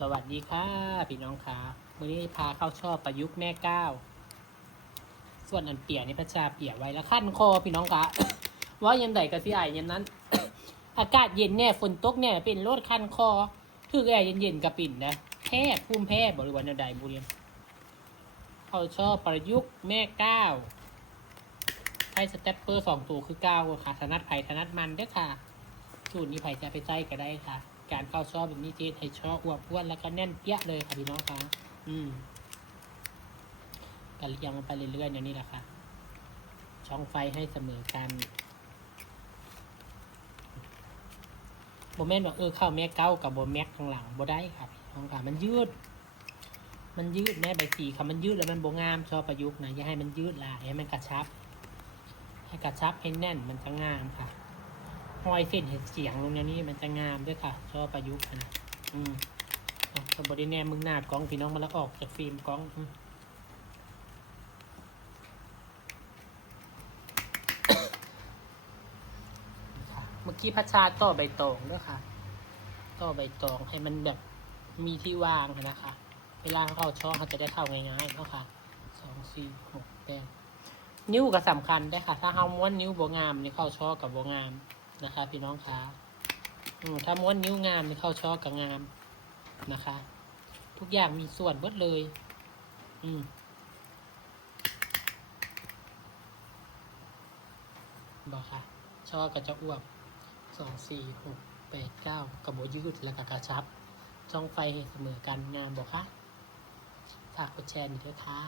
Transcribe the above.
สวัสดีค่ะพี่น้องค่ะวันนี้พาเข้าชอบประยุกต์แม่เก้าส่วนอันเปียนี่พระชาเปียไว้แล้วขั้นคอพี่น้องค่ะ ว่ายันใดกับที่ไอยันนั้น อากาศเย็นแน่ฝนตกแน่เป็นโรคคันคอคือแอร์เย็นๆกระปิ่นนะแพ้ภูมิแพ้บริวารใดบุเรียนเขาชอบประยุกต์แม่เก้าใช้สเตปเปอร์2 ตัวคือเก้าค่ะถนัดไผ่ถนัดมันเด้อค่ะสูตรนี้ไผ่จะไปใจก็ได้ค่ะการเข้าชอบแบบนี้เจ๊ให้ชอบอวบอ้วนแล้วก็แน่นเปี้ยเลยค่ะพี่น้องค่ะกันเรียงไปเรื่อยๆอย่างนี้แหละค่ะช่องไฟให้เสมอกันโบแม่นว่าเข้าแม็กเก้ากับโบแม็กข้างหลังโบได้ค่ะพี่น้องค่ะมันยืดแม่ใบสีค่ะมันยืดแล้วมันโบงามชอบประยุกต์นะอย่าให้มันยืดละให้มันกระชับให้แน่นมันจะงามค่ะห้อยเส้นเห็นเสียงลงอย่างนี้มันจะงามด้วยค่ะชอบประยุกต์นะก็บริแนมมึงหน้ากล้องพี่น้องมาแล้วออกจากฟิล์มกล้องเมื่อกี้พัชชาต่อใบตองด้วยค่ะต่อใบตองให้มันแบบมีที่วางนะคะเวลาเข้าช่อเขาจะได้เข้าง่ายๆเนาะค่ะ2 4 6 8นิ้วก็สำคัญได้ค่ะถ้าเฮาม้วนนิ้วโบงามนี่เข้าช่อกับโบงามนะคะพี่น้องคะถ้าม้วนนิ้วงามนี่เข้าช่อกับงามนะคะ ทุกอย่างมีส่วนหมดเลยบอกค่ะช่อกับจะอ้วก2 4 6 8 9กระโบยืดแล้วก็กระชับช่องไฟเสมอกันงามบอกค่ะฝากกดแชร์ด้วยค่ะ